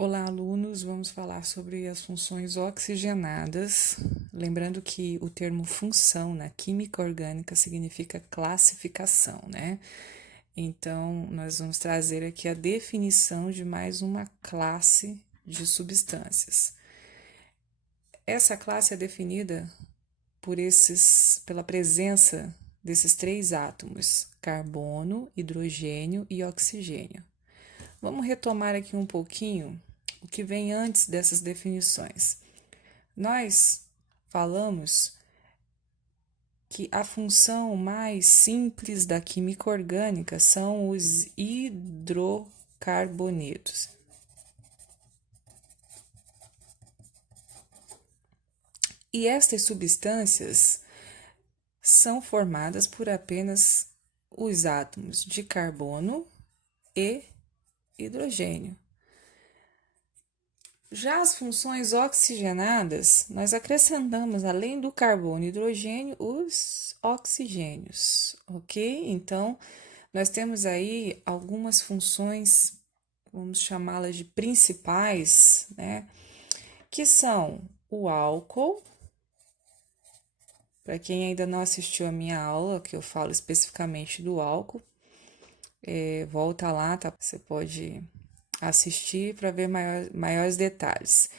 Olá, alunos. Vamos falar sobre as funções oxigenadas. Lembrando que o termo função na química orgânica significa classificação, né? Então, nós vamos trazer aqui a definição de mais uma classe de substâncias. Essa classe é definida pela presença desses três átomos: carbono, hidrogênio e oxigênio. Vamos retomar aqui um pouquinho o que vem antes dessas definições. Nós falamos que a função mais simples da química orgânica são os hidrocarbonetos. E estas substâncias são formadas por apenas os átomos de carbono e hidrogênio. Já as funções oxigenadas, nós acrescentamos, além do carbono e hidrogênio, os oxigênios, ok? Então, nós temos aí algumas funções, vamos chamá-las de principais, né? Que são o álcool. Para quem ainda não assistiu a minha aula, que eu falo especificamente do álcool, volta lá, tá? Você pode assistir para ver maiores detalhes.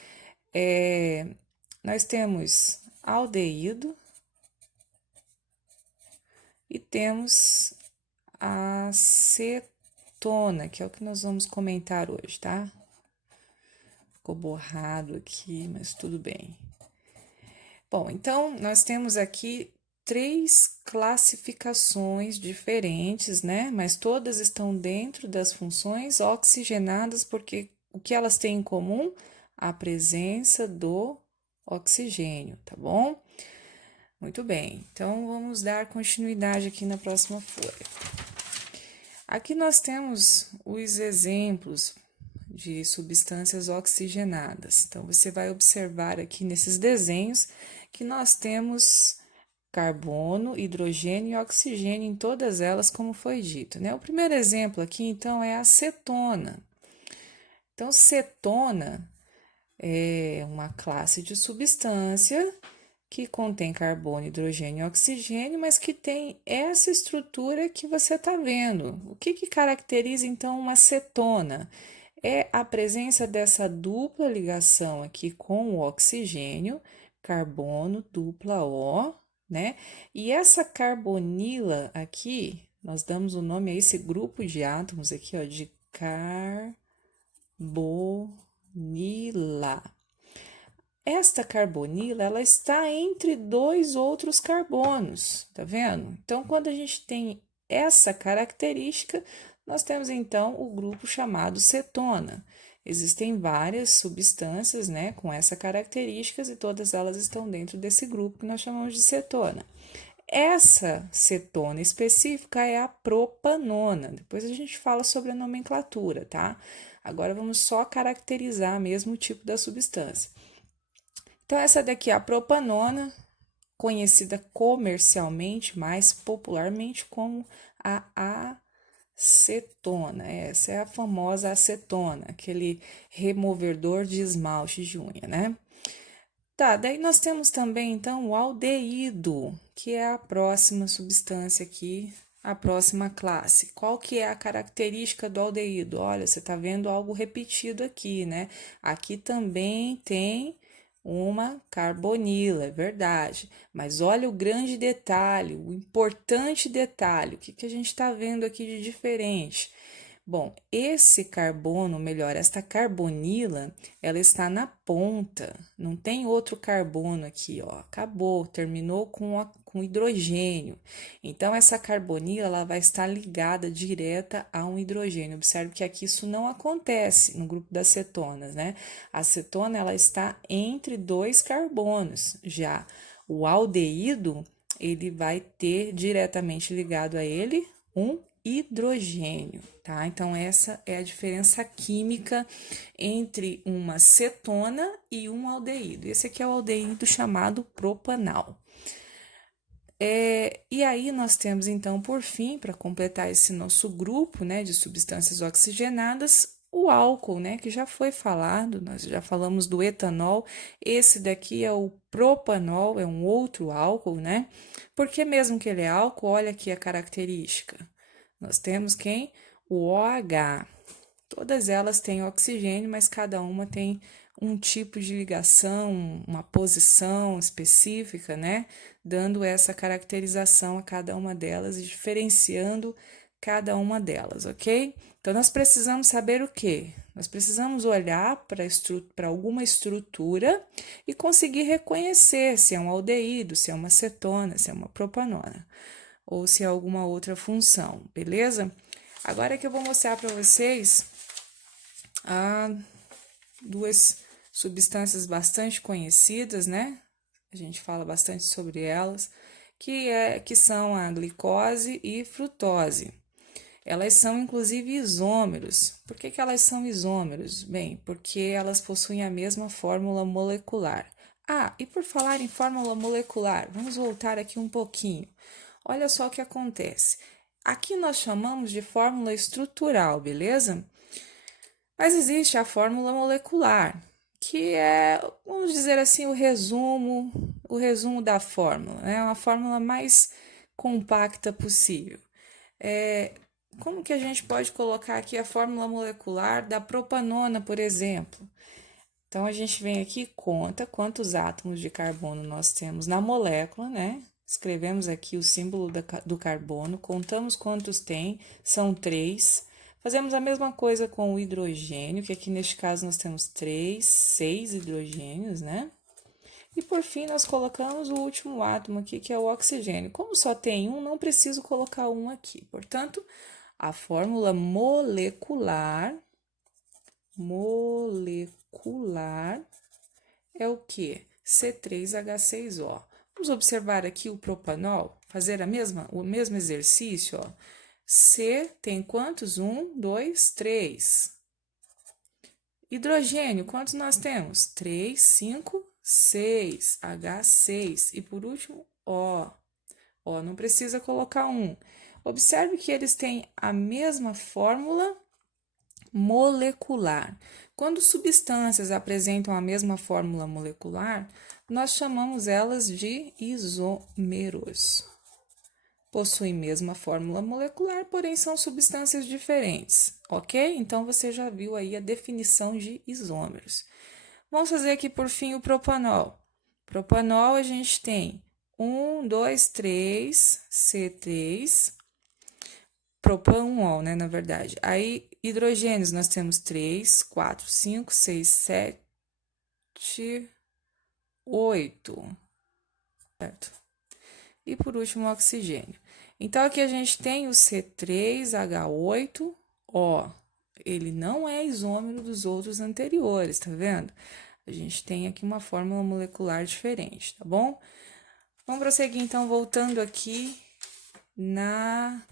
Nós temos aldeído e temos a acetona, que é o que nós vamos comentar hoje, tá? Ficou borrado aqui, mas tudo bem. Bom, então nós temos aqui três classificações diferentes, né? Mas todas estão dentro das funções oxigenadas, porque o que elas têm em comum? A presença do oxigênio, tá bom? Muito bem, então vamos dar continuidade aqui na próxima folha. Aqui nós temos os exemplos de substâncias oxigenadas. Então, você vai observar aqui nesses desenhos que nós temos carbono, hidrogênio e oxigênio em todas elas, como foi dito, né? O primeiro exemplo aqui, então, é a cetona. Então, cetona é uma classe de substância que contém carbono, hidrogênio e oxigênio, mas que tem essa estrutura que você está vendo. O que caracteriza, então, uma cetona? É a presença dessa dupla ligação aqui com o oxigênio, carbono, dupla O, né? E essa carbonila aqui, nós damos o nome a esse grupo de átomos aqui, ó, de carbonila. Esta carbonila, ela está entre dois outros carbonos, tá vendo? Então, quando a gente tem essa característica, nós temos então o grupo chamado cetona. Existem várias substâncias, né, com essa características e todas elas estão dentro desse grupo que nós chamamos de cetona. Essa cetona específica é a propanona. Depois a gente fala sobre a nomenclatura, tá? Agora vamos só caracterizar mesmo o tipo da substância. Então, essa daqui é a propanona, conhecida comercialmente, mais popularmente como a acetona. Essa é a famosa acetona, aquele removedor de esmalte de unha, né? Tá, daí nós temos também, então, o aldeído, que é a próxima substância aqui, a próxima classe. Qual que é a característica do aldeído? Olha, você tá vendo algo repetido aqui, né? Aqui também tem uma carbonila, é verdade. Mas olha o grande detalhe, o importante detalhe, o que a gente está vendo aqui de diferente? Bom, esse carbono, melhor, esta carbonila, ela está na ponta, não tem outro carbono aqui, ó, acabou, terminou com hidrogênio. Então, essa carbonila, ela vai estar ligada direta a um hidrogênio. Observe que aqui isso não acontece no grupo das cetonas, né? A cetona, ela está entre dois carbonos, já o aldeído, ele vai ter diretamente ligado a ele um hidrogênio, tá? Então, essa é a diferença química entre uma cetona e um aldeído. Esse aqui é o aldeído chamado propanal. E aí, nós temos, então, por fim, para completar esse nosso grupo, né, de substâncias oxigenadas, o álcool, né, que já foi falado, nós já falamos do etanol, esse daqui é o propanol, é um outro álcool, né? Porque mesmo que ele é álcool, olha aqui a característica. Nós temos quem? O OH. Todas elas têm oxigênio, mas cada uma tem um tipo de ligação, uma posição específica, né? Dando essa caracterização a cada uma delas e diferenciando cada uma delas, ok? Então, nós precisamos saber o quê? Nós precisamos olhar para alguma estrutura e conseguir reconhecer se é um aldeído, se é uma cetona, se é uma propanona, ou se é alguma outra função, beleza? Agora que eu vou mostrar para vocês duas substâncias bastante conhecidas, né? A gente fala bastante sobre elas, que são a glicose e frutose. Elas são, inclusive, isômeros. Por que elas são isômeros? Bem, porque elas possuem a mesma fórmula molecular. Ah, e por falar em fórmula molecular, vamos voltar aqui um pouquinho. Olha só o que acontece. Aqui nós chamamos de fórmula estrutural, beleza? Mas existe a fórmula molecular, que é, vamos dizer assim, o resumo da fórmula, né? Uma fórmula mais compacta possível. Como que a gente pode colocar aqui a fórmula molecular da propanona, por exemplo? Então, a gente vem aqui e conta quantos átomos de carbono nós temos na molécula, né? Escrevemos aqui o símbolo do carbono, contamos quantos tem, são 3. Fazemos a mesma coisa com o hidrogênio, que aqui neste caso nós temos 6 hidrogênios, né? E por fim, nós colocamos o último átomo aqui, que é o oxigênio. Como só tem um, não preciso colocar um aqui. Portanto, a fórmula molecular é o que? C3H6O. Vamos observar aqui o propanol, fazer o mesmo exercício, ó. C tem quantos? 1, 2, 3. Hidrogênio, quantos nós temos? 3, 5, 6. H6. E por último, O. Ó, não precisa colocar um. Observe que eles têm a mesma fórmula molecular. Quando substâncias apresentam a mesma fórmula molecular, nós chamamos elas de isômeros. Possuem mesma fórmula molecular, porém são substâncias diferentes, ok? Então, você já viu aí a definição de isômeros. Vamos fazer aqui, por fim, o propanol. Propanol, a gente tem 1, 2, 3, C3, propanol, né, na verdade. Aí, hidrogênios, nós temos 3, 4, 5, 6, 7, 8, certo? E por último, o oxigênio. Então, aqui a gente tem o C3H8O. Ele não é isômero dos outros anteriores, tá vendo? A gente tem aqui uma fórmula molecular diferente, tá bom? Vamos prosseguir, então, voltando aqui na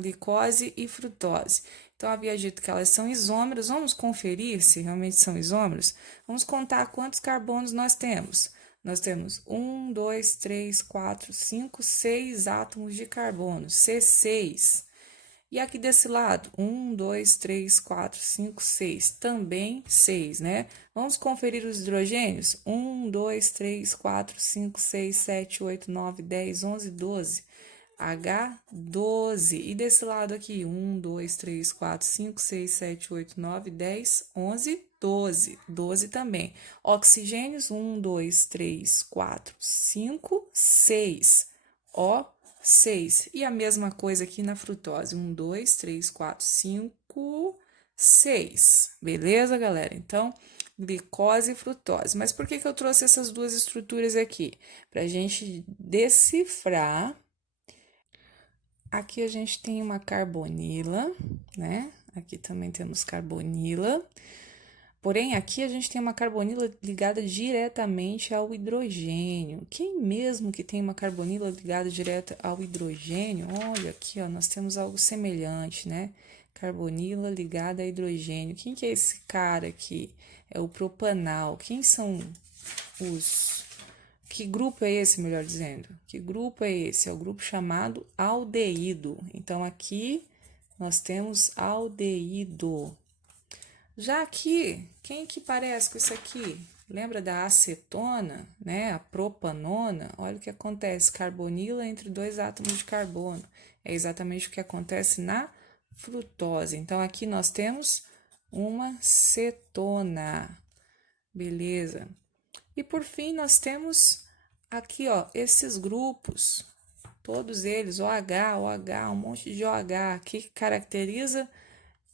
glicose e frutose. Então, havia dito que elas são isômeros. Vamos conferir se realmente são isômeros? Vamos contar quantos carbonos nós temos. Nós temos 1, 2, 3, 4, 5, 6 átomos de carbono, C6. E aqui desse lado, 1, 2, 3, 4, 5, 6, também 6, né? Vamos conferir os hidrogênios? 1, 2, 3, 4, 5, 6, 7, 8, 9, 10, 11, 12. H12. E desse lado aqui, 1, 2, 3, 4, 5, 6, 7, 8, 9, 10, 11, 12. 12 também. Oxigênios, 1, 2, 3, 4, 5, 6. O6. E a mesma coisa aqui na frutose. 1, 2, 3, 4, 5, 6. Beleza, galera? Então, glicose e frutose. Mas por que eu trouxe essas duas estruturas aqui? Para a gente decifrar. Aqui a gente tem uma carbonila, né? Aqui também temos carbonila. Porém, aqui a gente tem uma carbonila ligada diretamente ao hidrogênio. Quem mesmo que tem uma carbonila ligada direto ao hidrogênio? Olha aqui, ó, nós temos algo semelhante, né? Carbonila ligada a hidrogênio. Quem que é esse cara aqui? É o propanal. Quem são os... Que grupo é esse, melhor dizendo? Que grupo é esse? É o grupo chamado aldeído. Então, aqui nós temos aldeído. Já aqui, quem que parece com isso aqui? Lembra da acetona, né? A propanona? Olha o que acontece, carbonila entre dois átomos de carbono. É exatamente o que acontece na frutose. Então, aqui nós temos uma cetona. Beleza. E por fim, nós temos aqui, ó, esses grupos, todos eles, OH, OH, um monte de OH, que caracteriza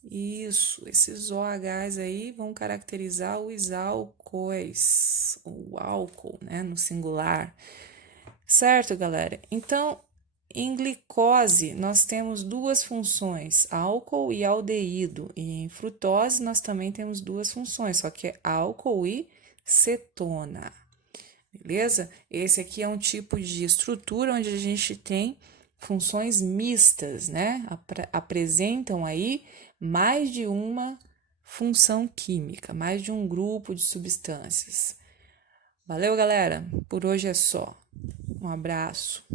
isso, esses OHs aí vão caracterizar os álcoois, o álcool, né, no singular. Certo, galera? Então, em glicose, nós temos duas funções, álcool e aldeído. E em frutose, nós também temos duas funções, só que é álcool e cetona. Beleza? Esse aqui é um tipo de estrutura onde a gente tem funções mistas, né? Apresentam aí mais de uma função química, mais de um grupo de substâncias. Valeu, galera! Por hoje é só. Um abraço.